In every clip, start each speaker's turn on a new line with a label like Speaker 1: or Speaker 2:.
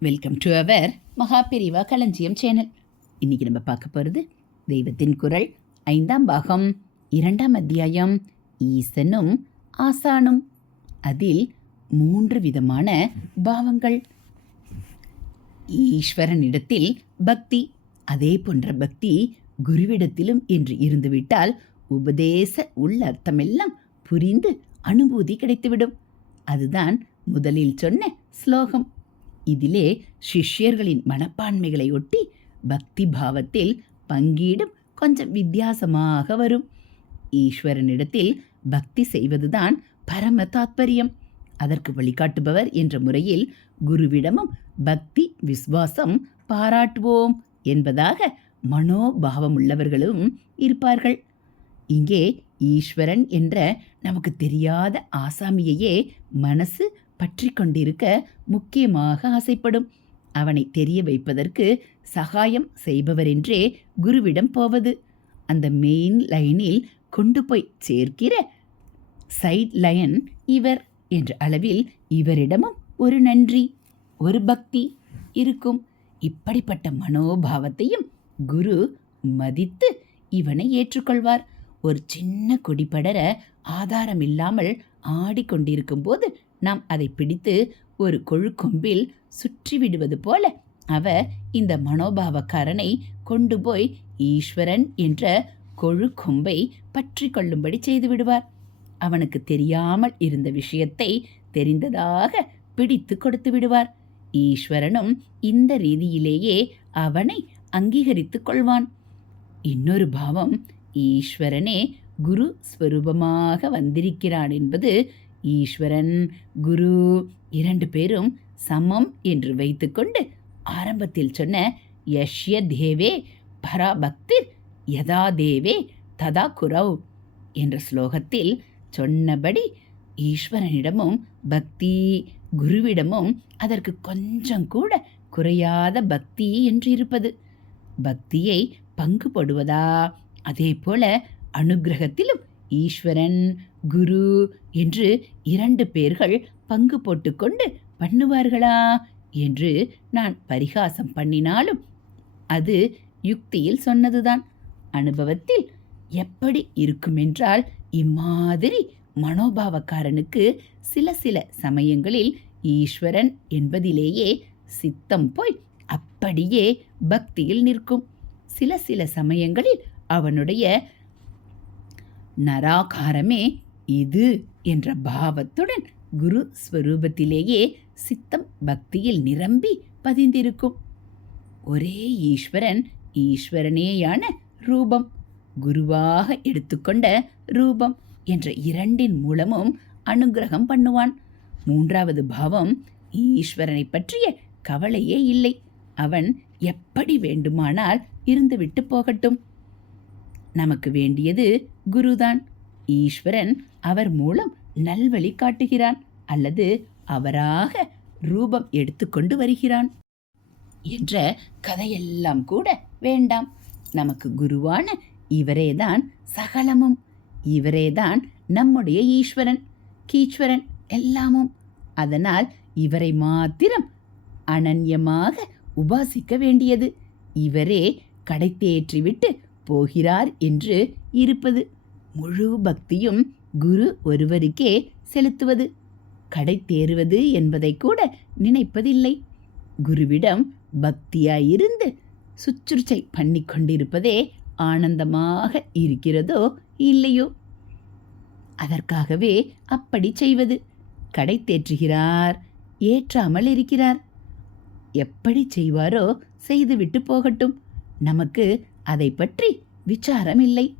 Speaker 1: Welcome to our Mahaperiyava களஞ்சியம் channel இன்னைக்கு நம்ம பார்க்க போகிறது தெய்வத்தின் குரல் ஐந்தாம் பாகம் இரண்டாம் அத்தியாயம் ஈசனும் ஆசானும். அதில் மூன்று விதமான பாவங்கள். ஈஸ்வரனிடத்தில் பக்தி அதே போன்ற பக்தி குருவிடத்திலும் என்று இருந்துவிட்டால் உபதேச உள்ளர்த்தமெல்லாம் புரிந்து அனுபூதி கிடைத்துவிடும். அதுதான் முதலில் சொன்ன ஸ்லோகம். இதிலே சிஷ்யர்களின் மனப்பான்மைகளை ஒட்டி பக்தி பாவத்தில் பங்கீடும் கொஞ்சம் வித்தியாசமாக வரும். ஈஸ்வரனிடத்தில் பக்தி செய்வதுதான் பரம தாத்பரியம். அதற்கு வழிகாட்டுபவர் என்ற முறையில் குருவிடமும் பக்தி விசுவாசம் பாராட்டுவோம் என்பதாக மனோபாவம் உள்ளவர்களும் இருப்பார்கள். இங்கே ஈஸ்வரன் என்ற நமக்கு தெரியாத ஆசாமியையே மனசு பற்றி கொண்டிருக்க முக்கியமாக ஆசைப்படும். அவனை தெரிய வைப்பதற்கு சகாயம் செய்பவரென்றே குருவிடம் போவது. அந்த மெயின் லைனில் கொண்டு போய் சேர்க்கிற சைட் லைன் இவர் என்ற அளவில் இவரிடமும் ஒரு நன்றி ஒரு பக்தி இருக்கும். இப்படிப்பட்ட மனோபாவத்தையும் குரு மதித்து இவனை ஏற்றுக்கொள்வார். ஒரு சின்ன கொடிபடர ஆதாரமில்லாமல் ஆதாரம் இல்லாமல் ஆடிக்கொண்டிருக்கும் போது நாம் அதை பிடித்து ஒரு கொழுக்கொம்பில் சுற்றி விடுவது போல அவ இந்த மனோபாவக்காரனை கொண்டு போய் ஈஸ்வரன் என்ற கொழுக்கொம்பை பற்றி கொள்ளும்படி செய்து விடுவார். அவனுக்கு தெரியாமல் இருந்த விஷயத்தை தெரிந்ததாக பிடித்து கொடுத்து விடுவார். ஈஸ்வரனும் இந்த ரீதியிலேயே அவனை அங்கீகரித்துக் கொள்வான். இன்னொரு பாவம் ஈஸ்வரனே குரு ஸ்வரூபமாக வந்திருக்கிறான் என்பது ஈஸ்வரன் குரு இரண்டு பேரும் சமம் என்று வைத்துக்கொண்டு ஆரம்பத்தில் சொன்ன யஷ்ய தேவே பராபக்திர் யதா தேவே ததா குரவ் என்ற ஸ்லோகத்தில் சொன்னபடி ஈஸ்வரனிடமும் பக்தி குருவிடமும் அதற்கு கொஞ்சம் கூட குறையாத பக்தி என்று இருப்பது. பக்தியை பங்கு போடுவதா? அதே போல அனுக்கிரகத்திலும் ஈஸ்வரன் குரு என்று இரண்டு பேர்கள் பங்கு போட்டுக்கொண்டு பண்ணுவார்களா என்று நான் பரிகாசம் பண்ணினாலும் அது யுக்தியில் சொன்னதுதான். அனுபவத்தில் எப்படி இருக்குமென்றால் இம்மாதிரி மனோபாவக்காரனுக்கு சில சில சமயங்களில் ஈஸ்வரன் என்பதிலேயே சித்தம் போய் அப்படியே பக்தியில் நிற்கும். சில சில சமயங்களில் அவனுடைய நராகாரமே இது என்ற பாவத்துடன் குரு ஸ்வரூபத்திலேயே சித்தம் பக்தியில் நிரம்பி பதிந்திருக்கும். ஒரே ஈஸ்வரன் ஈஸ்வரனேயான ரூபம். குருவாக எடுத்துக்கொண்ட ரூபம் என்ற இரண்டின் மூலமும் அனுக்கிரகம் பண்ணுவான். மூன்றாவது பாவம் ஈஸ்வரனை பற்றிய கவலையே இல்லை. அவன் எப்படி வேண்டுமானால் இருந்துவிட்டு போகட்டும். நமக்கு வேண்டியது குருதான். ஈஸ்வரன் அவர் மூலம் நல்வழி காட்டுகிறான் அல்லது அவராக ரூபம் எடுத்துக்கொண்டு வருகிறான் என்ற கதையெல்லாம் கூட வேண்டாம். நமக்கு குருவான இவரேதான் சகலமும். இவரேதான் நம்முடைய ஈஸ்வரன் கீஸ்வரன் எல்லாமும். அதனால் இவரை மாத்திரம் அனன்யமாக உபாசிக்க வேண்டியது. இவரே கடை தேற்றிவிட்டு போகிறார் என்று இருப்பது முழு பக்தியும் குரு ஒருவருக்கே செலுத்துவது. கடை தேறுவது என்பதை கூட நினைப்பதில்லை. குருவிடம் பக்தியாயிருந்து சுற்றுச்சை பண்ணி கொண்டிருப்பதே ஆனந்தமாக இருக்கிறதோ இல்லையோ? அதற்காகவே அப்படி செய்வது. கடை தேற்றுகிறார் ஏற்றாமல் இருக்கிறார். எப்படி செய்வாரோ செய்துவிட்டு போகட்டும். நமக்கு அதை பற்றி விசாரம் இல்லை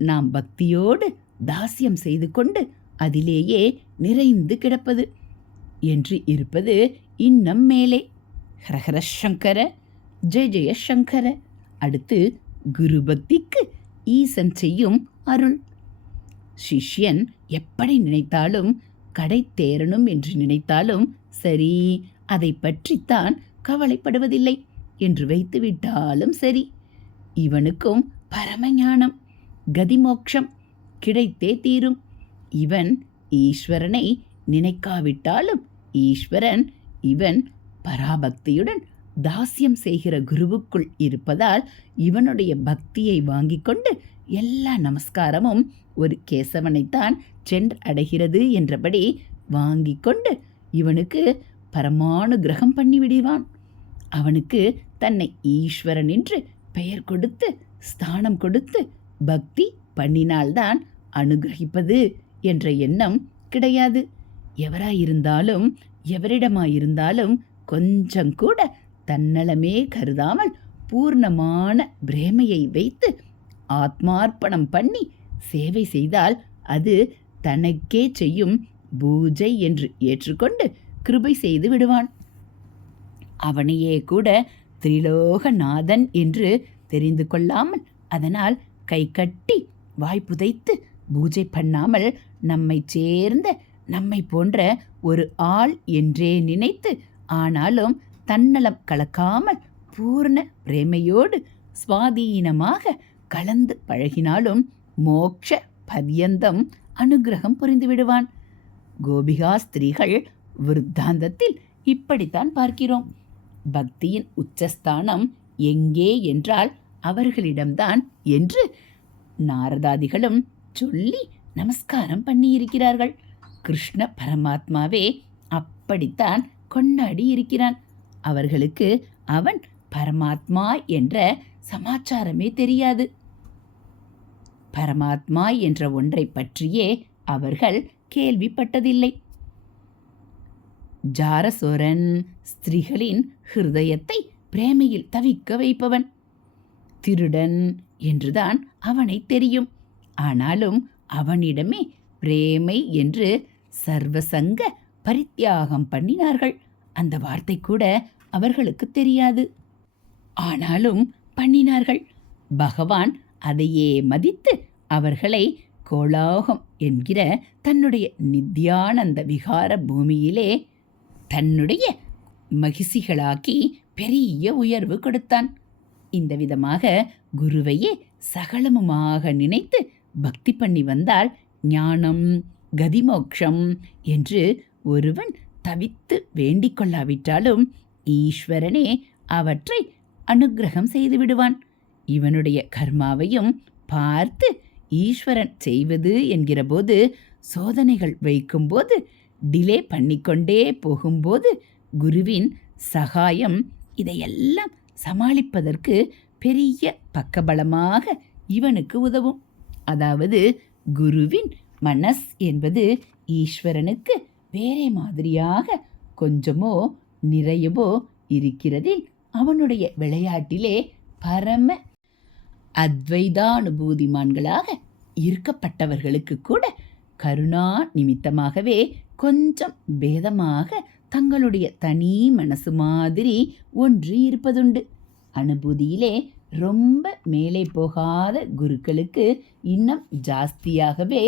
Speaker 1: நாம் பக்தியோடு தாசியம் செய்து கொண்டு அதிலேயே நிறைந்து கிடப்பது என்று இருப்பது இன்னம் மேலே. ஹரஹர சங்கர ஜெய ஜெய சங்கர. அடுத்து குருபக்திக்கு ஈசன் செய்யும் அருள். சிஷ்யன் எப்படி நினைத்தாலும் கடை தேரணும் என்று நினைத்தாலும் சரி அதை பற்றித்தான் கவலைப்படுவதில்லை என்று வைத்துவிட்டாலும் சரி இவனுக்கும் பரமஞானம். கதிமோக்ஷம் கிடைத்தே தீரும். இவன் ஈஸ்வரனை நினைக்காவிட்டாலும் ஈஸ்வரன் இவன் பராபக்தியுடன் தாசியம் செய்கிற குருவுக்குள் இருப்பதால் இவனுடைய பக்தியை வாங்கி கொண்டு எல்லா நமஸ்காரமும் ஒரு கேசவனைத்தான் சென்று அடைகிறது என்றபடி வாங்கி கொண்டு இவனுக்கு பரமானு கிரகம் பண்ணிவிடுவான் அவனுக்கு தன்னை ஈஸ்வரன் என்று பெயர் கொடுத்து ஸ்தானம் கொடுத்து பக்தி பண்ணினால்தான் அனுகிரகிப்பது என்ற எண்ணம் கிடையாது. எவராயிருந்தாலும் எவரிடமாயிருந்தாலும் கொஞ்சம் கூட தன்னலமே கருதாமல் பூர்ணமான பிரேமையை வைத்து ஆத்மார்ப்பணம் பண்ணி சேவை செய்தால் அது தனக்கே செய்யும் பூஜை என்று ஏற்றுக்கொண்டு கிருபை செய்து விடுவான். அவனையே கூட திரிலோகநாதன் என்று தெரிந்து கொள்ளாமல் அதனால் கை கட்டி வாய் புதைத்து பூஜை பண்ணாமல் நம்மை சேர்ந்த நம்மை போன்ற ஒரு ஆள் என்றே நினைத்து ஆனாலும் தன்னலம் கலக்காமல் பூர்ண பிரேமையோடு சுவாதீனமாக கலந்து பழகினாலும் மோக்ஷ பரியந்தம் அனுகிரகம் புரிந்து விடுவான். கோபிகா ஸ்திரீகள் விருத்தாந்தத்தில் இப்படித்தான் பார்க்கிறோம். பக்தியின் உச்சஸ்தானம் எங்கே என்றால் அவர்களிடம்தான் என்று நாரதாதிகளும் சொல்லி நமஸ்காரம் பண்ணியிருக்கிறார்கள். கிருஷ்ண பரமாத்மாவே அப்படித்தான் கொண்டாடி இருக்கிறான். அவர்களுக்கு அவன் பரமாத்மா என்ற சமாச்சாரமே தெரியாது. பரமாத்மா என்ற ஒன்றை பற்றியே அவர்கள் கேள்விப்பட்டதில்லை. ஜாரசோரன் ஸ்திரீகளின் ஹிருதயத்தை பிரேமையில் தவிக்க வைப்பவன். திருடன் என்றுதான் அவனை தெரியும். ஆனாலும் அவனிடமே பிரேமை என்று சர்வசங்க பரித்தியாகம் பண்ணினார்கள். அந்த வார்த்தை கூட அவர்களுக்கு தெரியாது. ஆனாலும் பண்ணினார்கள். பகவான் அதையே மதித்து அவர்களை கோலாகம் என்கிற தன்னுடைய நித்யானந்த விகார பூமியிலே தன்னுடைய மகிழ்ச்சிகளாக்கி பெரிய உயர்வு கொடுத்தான். இந்த விதமாக குருவையே சகலமுமாக நினைத்து பக்தி பண்ணி வந்தால் ஞானம் கதிமோக்ஷம் என்று ஒருவன் தவித்து வேண்டிக் கொள்ளாவிட்டாலும் ஈஸ்வரனே அவற்றை அனுக்கிரகம் செய்து விடுவான். இவனுடைய கர்மாவையும் பார்த்து ஈஸ்வரன் செய்வது என்கிறபோது சோதனைகள் வைக்கும்போது டிலே பண்ணிக்கொண்டே போகும்போது குருவின் சகாயம் இதையெல்லாம் சமாளிப்பதற்கு பெரிய பக்கபலமாக இவனுக்கு உதவும். அதாவது குருவின் மனஸ் என்பது ஈஸ்வரனுக்கு வேறே மாதிரியாக கொஞ்சமோ நிறையவோ இருக்கிறதில் அவனுடைய விளையாட்டிலே பரம அத்வைதானுபூதிமான்களாக இருக்கப்பட்டவர்களுக்கு கூட கருணா நிமித்தமாகவே கொஞ்சம் பேதமாக தங்களுடைய தனி மனசு மாதிரி ஒன்று இருப்பதுண்டு. அனுபூதியிலே ரொம்ப மேலே போகாத குருக்களுக்கு இன்னும் ஜாஸ்தியாகவே